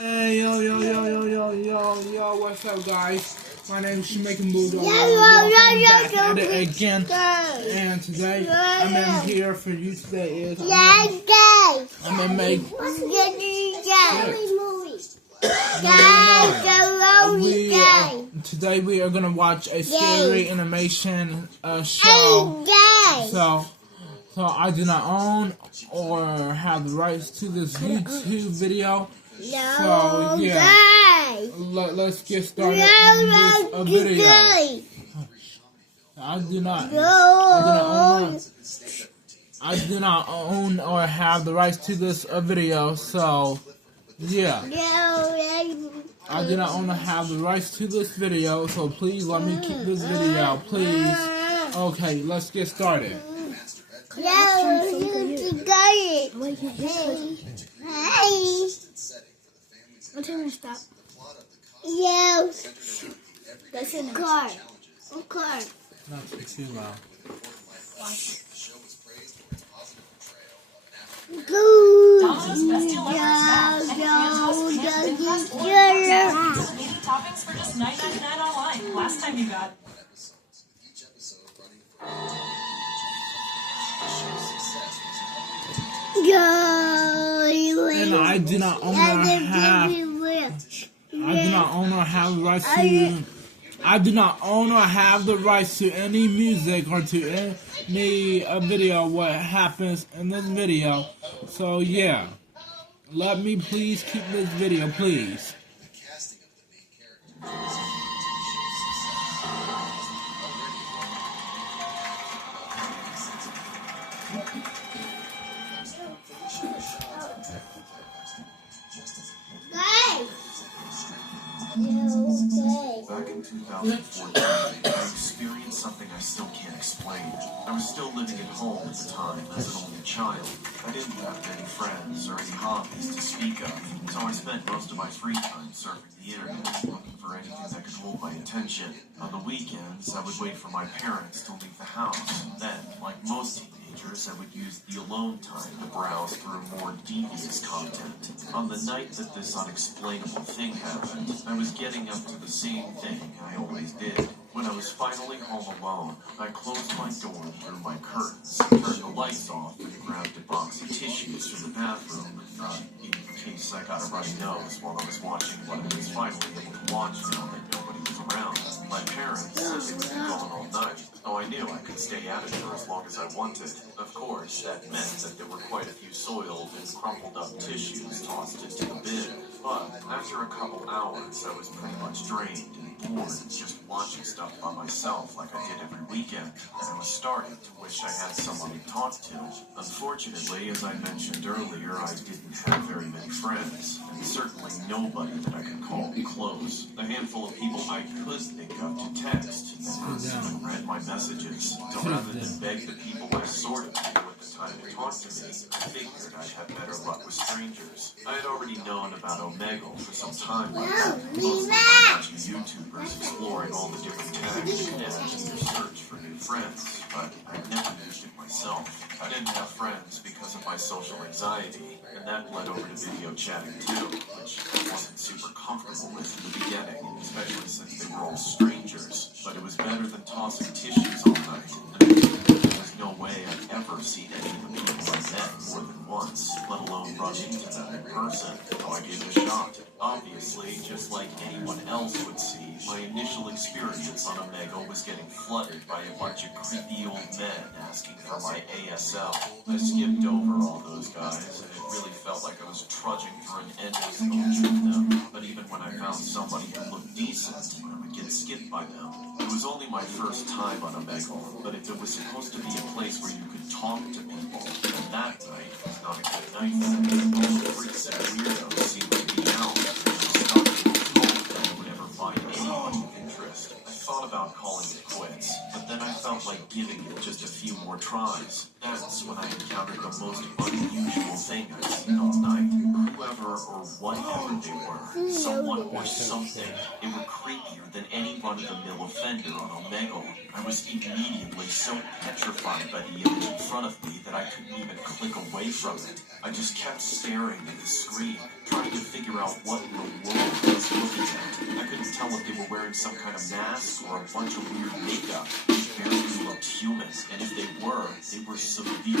Hey, yo, what's up, guys? My name is Jamaican Bulldog. Back at it again. And today, I'm in here for you today is I'm gonna make today we are gonna watch a scary animation show. So I do not own or have the rights to this YouTube video. So yeah, let's get started on this video. I do not own or have the rights to this video. So yeah, I do not own or have the rights to this video. So please let me keep this video, please. Okay, let's get started. No, you got it. Hey. What time is stop? Yeah. That's in the car. Okay. Not too loud. Domino's Best toppings for just $9.99 online. Last time you got. And I do not own or have the rights to. I do not own or have the rights to any music or to any video. What happens in this video? So yeah, let me please keep this video, please. Back in 2014, I experienced something I still can't explain. I was still living at home at the time as an only child. I didn't have many friends or any hobbies to speak of, so I spent most of my free time surfing the internet, looking for anything that could hold my attention. On the weekends, I would wait for my parents to leave the house. Then, like most teenagers, I would use the alone time to browse through more devious content. On the night that this unexplainable thing happened, I was getting up to the same thing I always did. When I was finally home alone, I closed my door and drew my curtains, turned the lights off, and grabbed a box of tissues from the bathroom, in case I got a runny nose while I was watching what I was finally able to watch now that nobody was around. My parents said they would be gone all night, so I knew I could stay at it for as long as I wanted. Of course, that meant that there were quite a few soiled and crumpled up tissues tossed into the bin. But after a couple hours, I was pretty much drained and bored just watching stuff by myself like I did every weekend, and I was starting to wish I had someone to talk to. Unfortunately, as I mentioned earlier, I didn't have very many friends, and certainly nobody that I could call close. The handful of people I could think of to text never even read my messages. So rather than beg the people I sort of knew at the time to talk to me, I figured I'd have better luck with strangers. I had already known about Omegle for some time by now, mostly by watching YouTubers exploring all the different tags you can add in your search for new friends, but I'd never used it myself. I didn't have friends because of my social anxiety, and that led over to video chatting too, which I wasn't super comfortable with in the beginning, especially since they were all strangers. But it was better than tossing tissues all night, and there was no way I'd ever seen any of the people I met more than once, let alone run into them in person, so I gave it a shot. Obviously, just like anyone else would see, my initial experience on Omegle was getting flooded by a bunch of creepy old men asking for my ASL. I skipped over all those guys, and it really felt like I was trudging through an endless ocean of them. But even when I found somebody who looked decent, I would get skipped by them. It was only my first time on Omegle, but if it was supposed to be a place where you could talk to people, then that night was not a good night for me. All the freaks and weirdos seemed to be out. I thought about calling it quits, but then I felt like giving it just a few more tries. That's when I encountered the most unusual thing I've seen all night. Whoever or whatever they were, someone or something, they were creepier than any run-of-the-mill offender on Omegle. I was immediately so petrified by the image in front of me that I couldn't even click away from it. I just kept staring at the screen, trying to figure out what in the world I was looking at. I couldn't tell if they were wearing some kind of mask or a bunch of weird makeup. They barely looked human, and if they were severely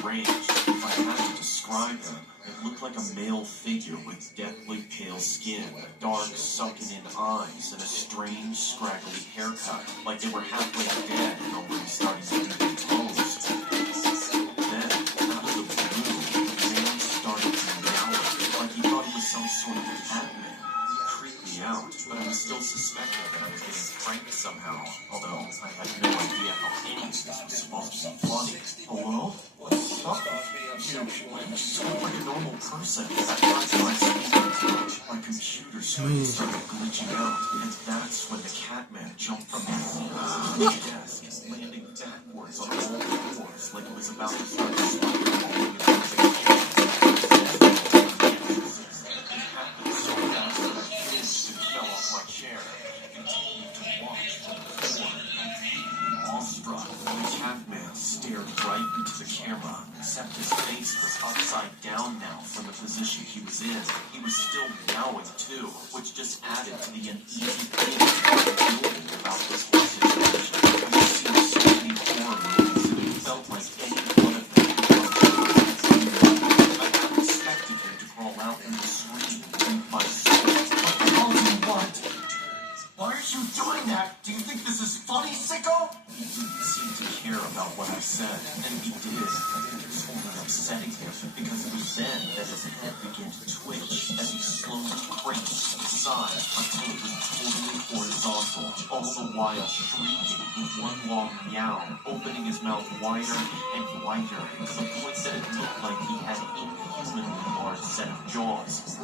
deranged. If I had to describe them, it looked like a male figure with deathly pale skin, dark, sunken-in eyes, and a strange, scraggly haircut, like they were halfway dead and already starting to eat their toes. Then, out of the blue, the man started to meow, like he thought he was some sort of Catman. It creeped me out, but I was still suspecting that I was getting pranked somehow, although I had no idea how any of this was supposed to be funny. Hello? What's up? You look like a normal person. At first, my computer screen started glitching out, and that's when the Catman jumped from the desk, landing backwards on all fours like it was about to start sliding. It happened so fast that I finished and fell off my chair, continuing to watch from the floor. Awestruck, the Catman stared right into the camera, except his face was upside down now from the position he was in. He was still meowing too, which just added to the uneasy feeling about this whole situation. I've seen so many horror movies, and it felt like any one of them I hadn't expected him to crawl out in the screen and eat my soul. What the hell do you want? Why are you doing that? Do you think this is funny, sicko? He didn't seem to care about what I said, and he did. It was only upsetting him, because it was then that his head began to twitch as he slowly cranked to the side until it was totally horizontal, all the while shrieking with one long meow, opening his mouth wider and wider to the point that it looked like he had an inhumanly large set of jaws.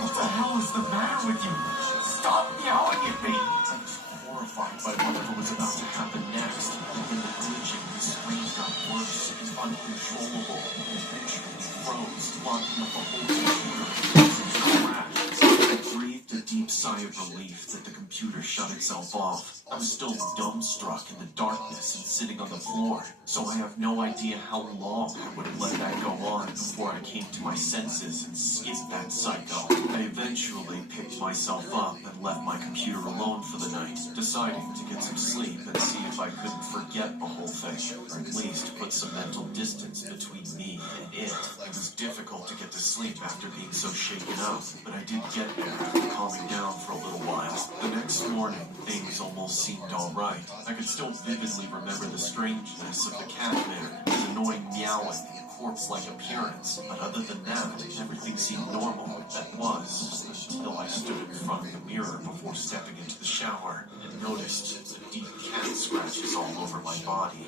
What the hell is the matter with you? Stop meowing at me! I was horrified by whatever was about to happen next, and the glitching in the screen got worse and uncontrollable, and eventually froze, locking up the whole computer and crashed. I breathed a deep sigh of relief that the computer shut itself off. I was still dumbstruck in the darkness and sitting on the floor, so I have no idea how long I would have let that go on before I came to my senses and skipped that psycho. I eventually picked myself up and left my computer alone for the night, deciding to get some sleep and see if I couldn't forget the whole thing, or at least put some mental distance between me and it. It was difficult to get to sleep after being so shaken up, but I did get there after calming down for a little while. The next morning, things almost seemed alright. I could still vividly remember the strangeness of the Catman, his annoying meowing, corpse-like appearance, but other than that, everything seemed normal. That was, until I stood in front of the mirror before stepping into the shower and noticed the deep cat scratches all over my body.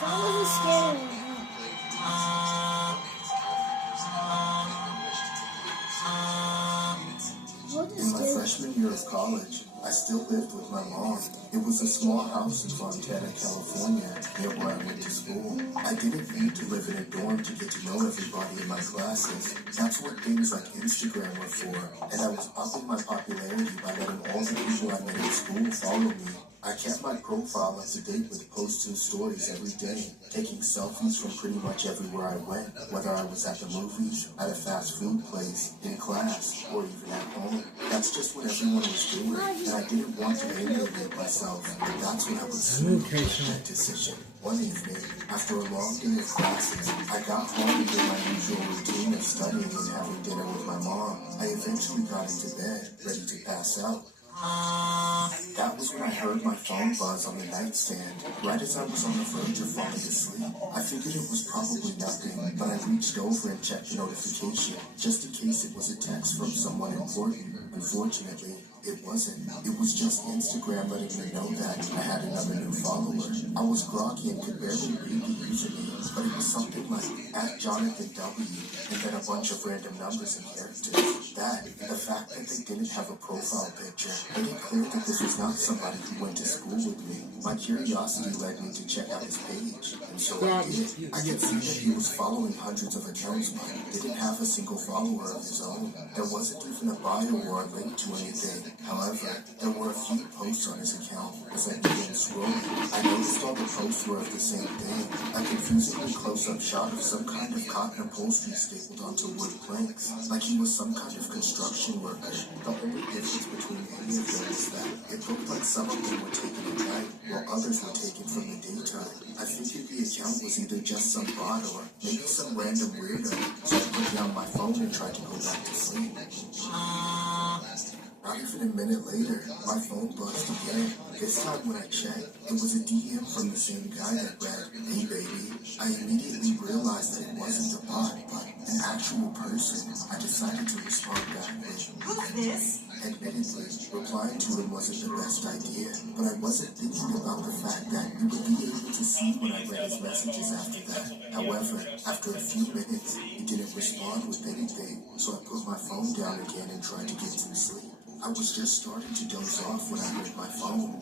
That was a scary one. In my freshman year of college, I still lived with my mom. It was a small house in Fontana, California, near where I went to school. I didn't need to live in a dorm to get to know everybody in my classes. That's what things like Instagram were for, and I was upping my popularity by letting all the people I met in school follow me. I kept my profile up to date with posting stories every day, taking selfies from pretty much everywhere I went, whether I was at the movies, at a fast food place, in class, or even at home. That's just what everyone was doing, and I didn't want to alienate myself. That's when I would soon make that decision. One evening, after a long day of classes, I got home and did my usual routine of studying and having dinner with my mom. I eventually got into bed, ready to pass out. That was when I heard my phone buzz on the nightstand, right as I was on the verge of falling asleep. I figured it was probably nothing, but I reached over and checked the notification, just in case it was a text from someone important. Unfortunately, it wasn't. It was just Instagram letting me know that I had another new follower. I was groggy and could barely read the username, but it was something like @JonathanW and then a bunch of random numbers and characters. That, and the fact that they didn't have a profile picture, made it clear that this was not somebody who went to school with me. My curiosity led me to check out his page, and so I did. I could see that he was following hundreds of accounts, but didn't have a single follower of his own. There wasn't even a bio or a link to anything. However, there were a few posts on his account. As I began scrolling, I noticed all the posts were of the same thing, a confusingly close-up shot of some kind of cotton upholstery stapled onto wood planks, like he was some kind of construction worker. The only difference between any of them was that it looked like some of them were taken at night, while others were taken from the daytime. I figured the account was either just some bot or maybe some random weirdo, so I put down my phone and tried to go back to sleep. Not even a minute later, my phone buzzed again. This time when I checked, it was a DM from the same guy that read, "Hey baby." I immediately realized that it wasn't a bot, but an actual person. I decided to respond back with, Who's this? Admittedly, replying to him wasn't the best idea, but I wasn't thinking about the fact that you would be able to see when I read his messages after that. However, after a few minutes, he didn't respond with anything, so I put my phone down again and tried to get some sleep. I was just starting to doze off when I heard my phone.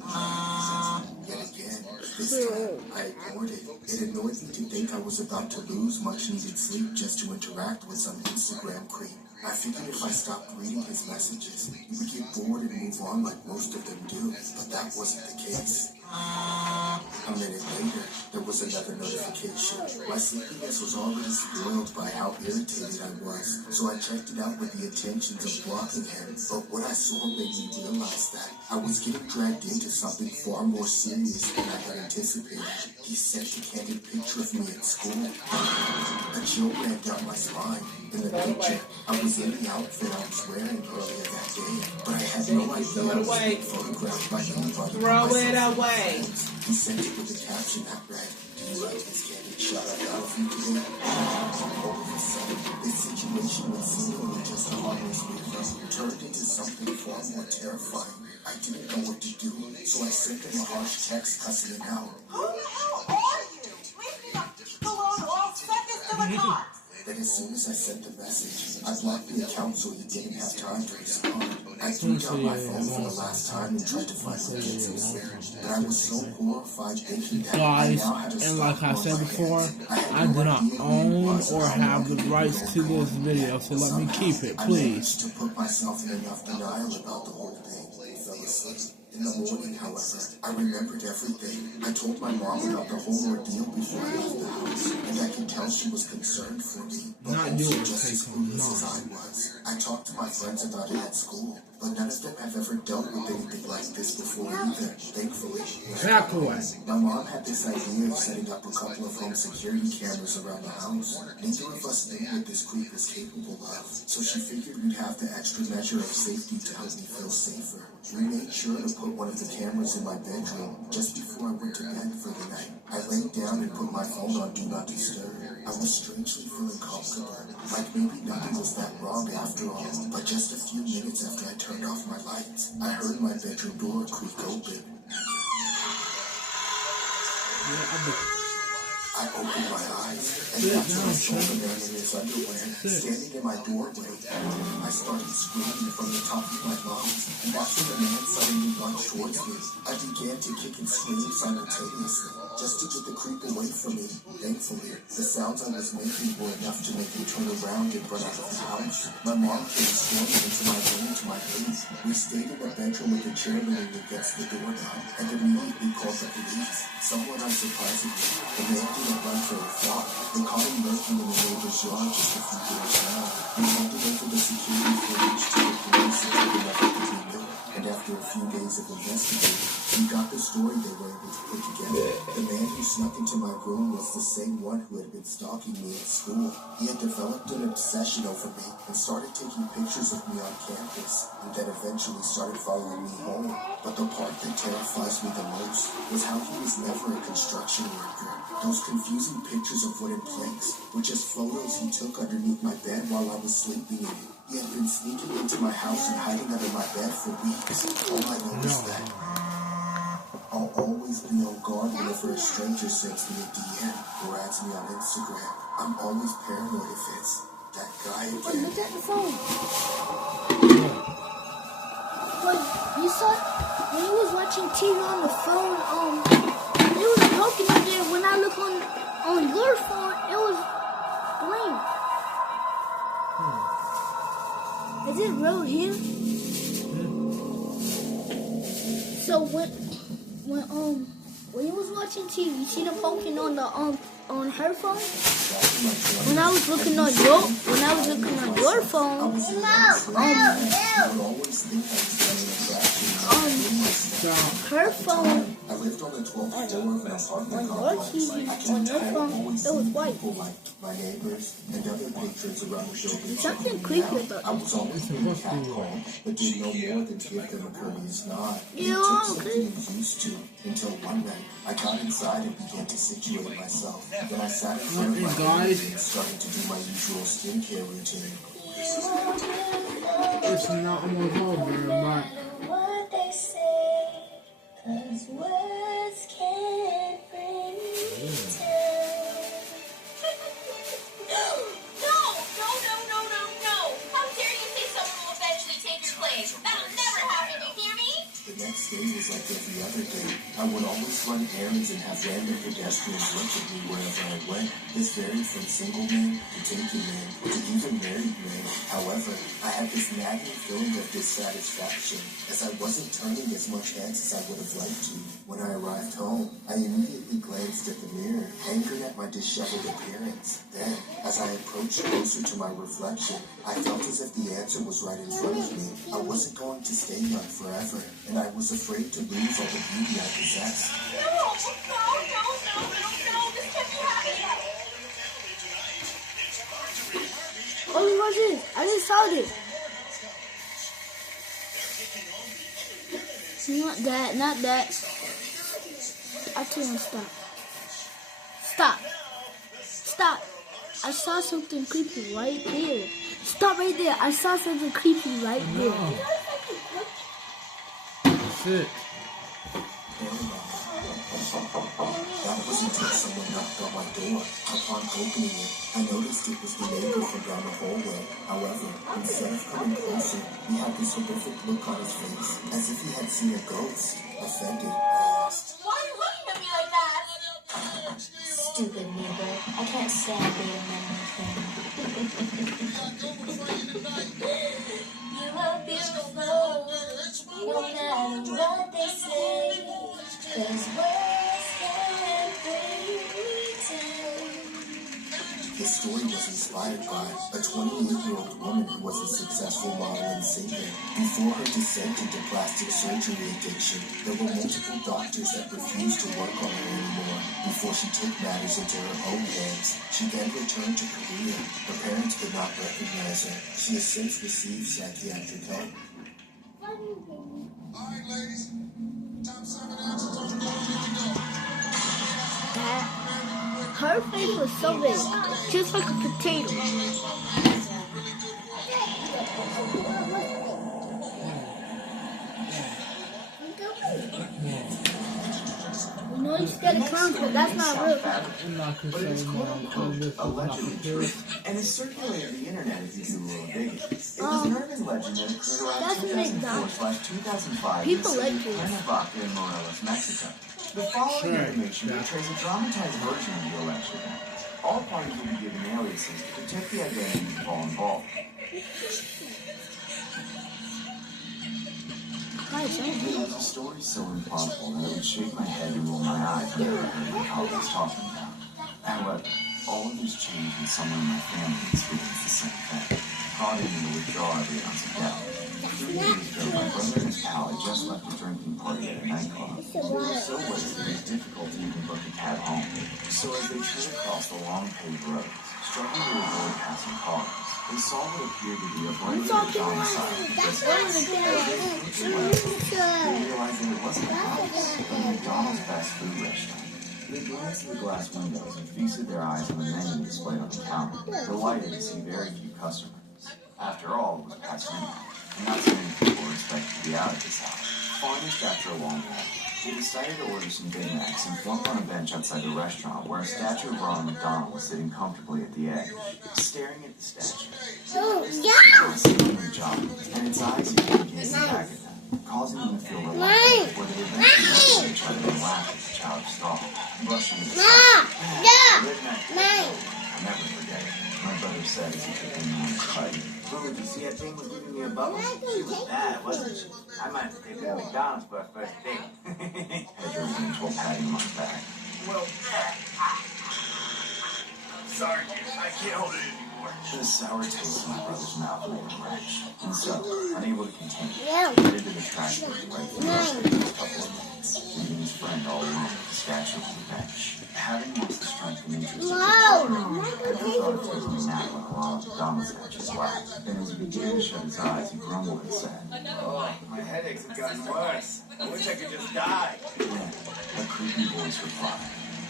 Yet again, this time, I ignored it. It annoyed me to think I was about to lose much needed sleep just to interact with some Instagram creep. I figured if I stopped reading his messages, he would get bored and move on like most of them do, but that wasn't the case. A minute later, there was another notification. My sleepiness was already spoiled by how irritated I was, so I checked it out with the intentions of blocking him, but what I saw made me realize that I was getting dragged into something far more serious than I had anticipated. He sent a candid picture of me at school. A chill ran down my spine. In the picture, I was in the outfit I was wearing earlier that day, but I had no idea I was being photographed by anybody. Throw it away. He sent it with a caption that read, "Do you like this candid shot I got of you today?" All of a sudden, this situation was seemingly just a harmless weekend turned into something far more terrifying. I didn't know what to do, so I sent him a harsh text cussing him out. Who the hell are you? Leave me alone or I'll send this to the cops. Then as soon as I sent the message, I blocked the account so he didn't have time to respond. I threw down my phone for the last time and tried to finally get some sleep. But I was so horrified thinking that Guys, I now had a and like I said before, I no do not idea who own it was or how have long the it rights was. to this video, so let me keep it, I please. managed to put myself in enough denial about the whole thing and fell asleep. In the morning, however, I remembered everything. I told my mom about the whole ordeal before I left the house, and I could tell she was concerned for me, but Not also yours, just as take home, clueless as no. I was. I talked to my friends about it at school, but none of them have ever dealt with anything like this before either, thankfully. Back away. My mom had this idea of setting up a couple of home security cameras around the house. Neither of us knew what this creep was capable of, so she figured we'd have the extra measure of safety to help me feel safer. We made sure to put one of the cameras in my bedroom just before I went to bed for the night. I laid down and put my phone on Do Not Disturb. I was strangely feeling comfortable, like maybe nothing was that wrong after all. But just a few minutes after I turned off my lights, I heard my bedroom door creak open. I opened my eyes and watched my shoulder man in his underwear standing in my doorway. I started screaming from the top of my lungs, and that's when the man suddenly lunged towards me. I began to kick and scream simultaneously, just to get the creep away from me. Thankfully, the sounds I was making were enough to make me turn around and run out of the house. My mom came storming into my room to my face. We stayed in the bedroom with the chair leaning against the doorknob, and immediately called the police. Somewhat unsurprisingly, the man didn't run very far. They caught him lurking in the neighbor's yard just a few doors down. We handed over the security footage to the police and told them everything we knew. And after a few days of investigating, we got the story they were able to put together. The man who snuck into my room was the same one who had been stalking me at school. He had developed an obsession over me and started taking pictures of me on campus, and then eventually started following me home. But the part that terrifies me the most was how he was never a construction worker. Those confusing pictures of wooden planks were just photos he took underneath my bed while I was sleeping in it. He had been sneaking into my house and hiding under my bed for weeks. All I know is that I'll always be on guard whenever a stranger sends me a DM or adds me on Instagram. I'm always paranoid if it's that guy again. Look at the phone. Wait, you saw when you was watching TV on the phone, it was broken in there. When I look on your phone, it was blank. Is it real here? So when you was watching TV, you see the poking on the on her phone? When I was looking on your phone, her phone I lived on the 12th floor of an apartment on your TV, on your phone, it was white. My neighbors and other patrons around the building. There's something creepy about I it. was always being catcalled, but didn't know more than to give them a courteous nod. It Yeah, took some okay. getting used to until one night I got inside and began to situate myself. Then I sat in front of my guys. and started to do my usual skincare routine. It's not almost over, but What they say, 'cause words can't bring me down. No. How dare you think someone will eventually take your place? That'll never happen, you hear me? The next day was like every other day. I would always run errands and have random pedestrians look at me wherever I went. This varied from single man to taken man to even married man. However, I had this nagging feeling of dissatisfaction as I wasn't turning as much heads as I would have liked to. When I arrived home, I immediately glanced at the mirror, angry at my disheveled appearance. Then, as I approached closer to my reflection, I felt as if the answer was right in front of me. I wasn't going to stay young forever, and I was afraid to lose all the beauty I possessed. No, this can't be happening. Oh, what was this? I just saw this. Not that. I tell you, stop. I saw something creepy right there. Stop right there. I saw something creepy right there. that's it. That was until someone knocked on my door. Upon opening it, I noticed it was the neighbor from down the hallway. However, instead of coming closer, he had this horrific look on his face, as if he had seen a ghost. Offended, I asked, Why are you looking at me like that? Stupid neighbor. I can't stand being You are beautiful, no matter what they say, 'cause words can't bring me down. His story was inspired by a 28-year-old woman who was a successful model and singer. Before her descent into plastic surgery addiction, there were multiple doctors that refused to work on her anymore. Before she took matters into her own hands, she then returned to Korea. Her parents could not recognize her. She has since received psychiatric help. Alright, ladies. Top 7 answers on the board. Here we go. Her face was so big, just like a potato. You know you scared of clowns, but that's not real. I'm not But it's concerned, quote-unquote allegedly true, and is circulated on the internet if you do a little digging. It was an urban legend that occurred around That's fake, Doc. 2004/2005 People in the like city of this. Cuernavaca in Morelos, Mexico. The following Sure, information yeah. portrays a dramatized version of the alleged event. All parties will be given aliases to protect the identities of all involved. It was a story so improbable that it would shake my head and roll my eyes whenever I heard what Holly was talking about. However, all of this changed when someone in my family experienced the same thing, causing me to withdraw every ounce of doubt. 3 days ago, my brother and his pal had just left a drinking party at a nightclub. They were so wasted it was difficult to even book a cab home. So as they turned across the long paved road, struggling to avoid passing cars, they saw what appeared to be a burglary domicile. They realized that it wasn't a house, but a McDonald's fast food restaurant. They glanced through the glass windows and feasted their eyes on the menu displayed on the counter, delighted to see very few customers. After all, it was past midnight, and not so many people were expected to be out at this hour. Finally, after a long walk, He decided to order some Big Macs and flunk on a bench outside the restaurant where a statue of Ronald McDonald was sitting comfortably at the edge, staring at the statue. And its eyes began gazing back at them, causing them to feel reluctant where they eventually looked at each other and laughed at the child's stall, brushing his I'll never forget it. My brother said as he took him on his bite. Oh, did you see that thing was giving me a bubble? She was bad, wasn't she? I might have taken her to McDonald's for a first date. Pedro eventually patting him on the back. Well, I'm sorry, kid. I can't hold it anymore. The sour taste in my brother's mouth made him wrench. And so, unable to contain it, he headed to the trash bin right for the rest of a couple of minutes, leaving his friend all alone with the statue on the bench. Having lost the strength and interest of the Pedro thought of taking a nap on Ronald McDonald's statue's lap. Then as he began to shut his eyes, he grumbled and said, "Oh, my headaches have gotten worse. I wish I could just die." Then, a creepy voice replied,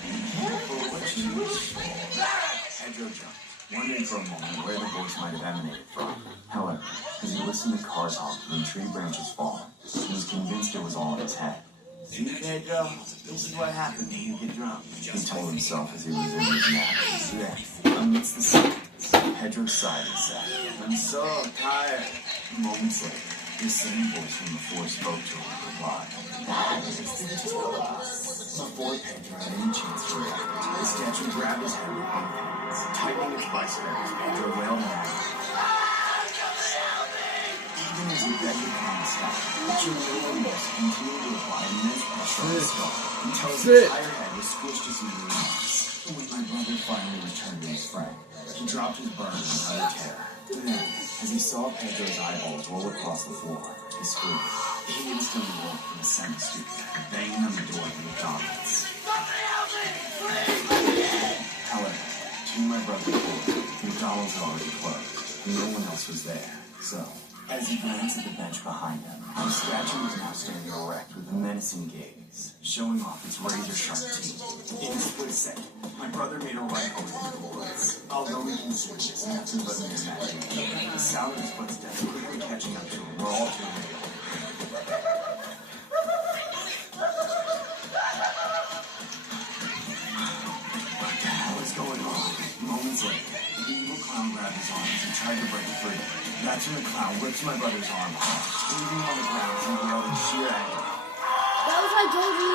"Be careful what you wish for." Pedro jumped, wondering for a moment where the voice might have emanated from. However, as he listened to cars honking and tree branches falling, he was convinced it was all in his head. "See, Pedro, this is what happens when you get drunk," he told himself as he resumed his nap. Then, amidst the silence, Pedro sighed and said, "I'm so tired." Moments later, the same voice from before spoke to him and replied, "That is the two of us." Before Pedro had any chance to react, the statue grabbed his head with both hands, tightening its biceps. Pedro wailed out, even as he begged the clown to stop. The Chihuahuas continued to apply immense pressure on his skull until his entire head was squished to smithereens. When my brother finally returned to his friend, he dropped his burn in utter terror. Then, as he saw Pedro's eyeballs roll across the floor, he screamed. He instantly woke from a semi-sleep, banging on the door of the McDonald's. However, to my brother's horror, McDonald's had already closed. No one else was there, so as he glanced at the bench behind him, the statue was now standing erect with a menacing gaze, showing off its razor-sharp teeth. In a split second, my brother made a right over the bullets. Although we considered this nothing but mere imagination, the sound of his footsteps quickly catching up to him were all too real. What the hell is going on? Moments later, the evil clown grabbed his arm as he tried to break free. That's when the clown rips my brother's arm off, leaving him on the ground as he wailed in sheer agony. That was my baby.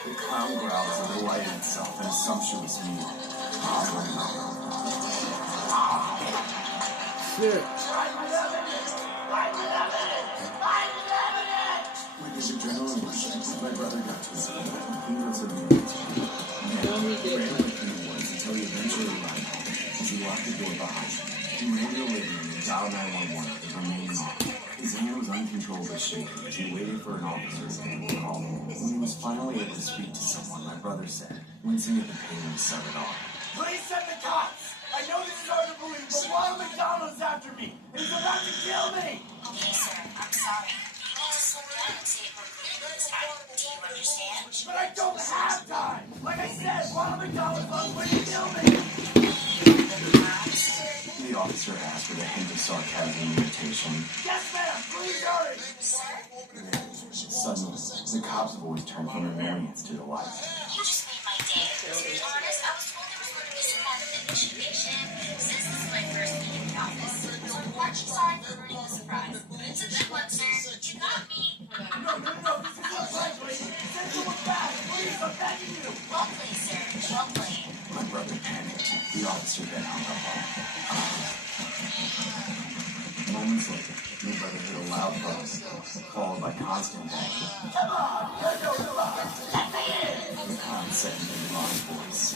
The clown growled as it delighted itself in a sumptuous meal. Shit. With his adrenaline rushing, my brother got to his feet, heedless of the routine. Then, he ran away from the woods until he eventually arrived home, as he locked the door behind him. He ran to the living room and dialed 911 with his remaining arm. His hand was uncontrollably shaking as he waited for an officer to come and call him. When he was finally able to speak to someone, my brother said, wincing at the pain of his severed arm, "Please send the cops! I know this is hard to believe, but Ronald McDonald's after me! He's about to kill me!" Okay, sir, I'm sorry. You need to slow down and say it more clearly this time. Do you understand? But I don't have time! Like I said, Ronald McDonald's on the way to kill me! The officer asked with a hint of sarcasm and irritation. "Yes, ma'am! Please hurry!" Suddenly, the cop's voice turned from annoyance to delight. You just made my day. To be honest, I was told there was going to be some kind of investigation. Since this is my first week in the office, so I'm watching sorry for ruining the surprise. But it's a good one, sir. You got me. No, this is not right, lady. Send someone back, please, I'm begging you. Well played, sir. Well played. My brother panicked. The officer then hung up on him. Moments later, my brother heard a loud buzz, followed by constant banging. "Come on! Come on! Let me in!" The clown said in a loud voice.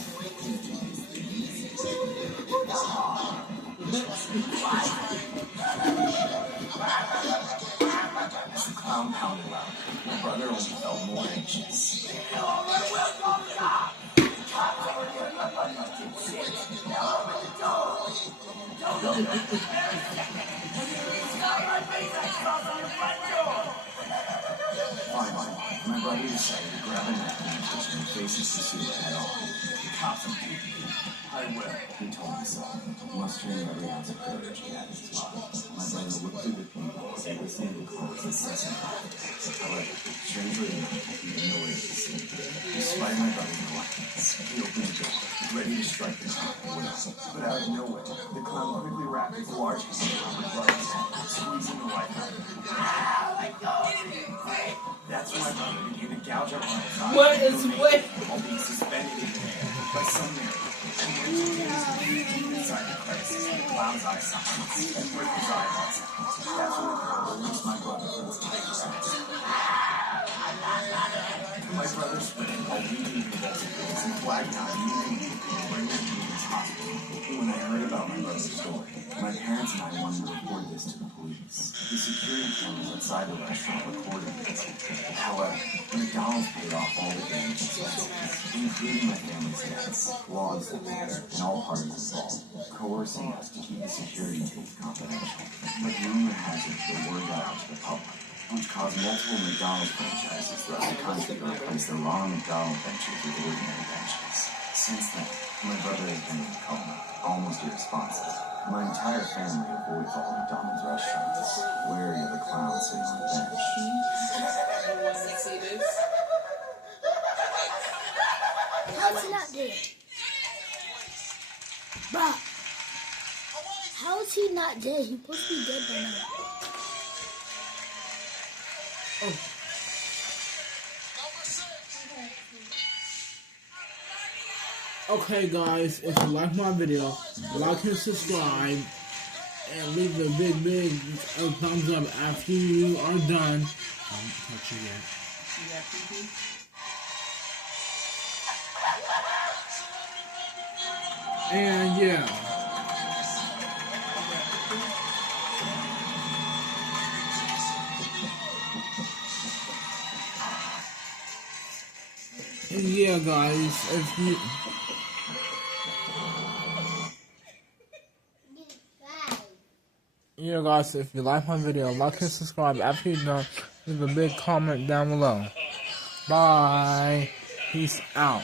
As the clown pounded louder, my brother only felt more anxious. "You know what? We'll call the cops! The cops are here! Now open the door! Don't open it! Stop my face! Sauce on your front door!" Finally, my brother decided to grab a napkin and kitchen and face his pursuer head on. "The cops are beating me. I will," he told himself. Mustering every ounce of courage he had in his body, my brother looked through the people as they listened to the calls incessant laughter. However, strangely enough, he didn't know where to sleep. Despite my brother's reluctance, he opened the door, ready to strike the top of will. But out of nowhere, the clown quickly wrapped his large hand around my brother's head, squeezing the life out of him. That's when my brother began to gouge out my eyes. What is what? While being suspended in the air by some miracle. And when he was deep inside the crevices, the clown's eye sockets and ripped his eyeballs out. That's when the clown released my brother from his tight grasp. My brother screamed while weeping convulsively as he flagged out immediately to bring him to his hospital. When I heard about my brother's story, my parents and I wanted to report this to the police. The security cameras outside the restaurant recorded it. However, McDonald's paid off all the damage expenses, including my family's debts, law enforcement, and all parties involved, coercing us to keep the security tapes confidential. But rumor has it the word got out to the public, which caused multiple McDonald's franchises throughout the country to replace the Ronald McDonald benches with ordinary benches. Since then, my brother has been in a coma, almost irresponsible. My entire family avoids all McDonald's restaurants, wary of a clown sitting on a bench. You want to see this? How's he not dead? Bruh. How is he not dead? He's supposed to be dead by now. Okay guys, if you like my video, like and subscribe, and leave the big thumbs up after you are done. Don't touch it yet. You got pee-pee? And yeah. And yeah guys, if you if you like my video, like and subscribe. After you're done, leave a big comment down below. Bye. Peace out.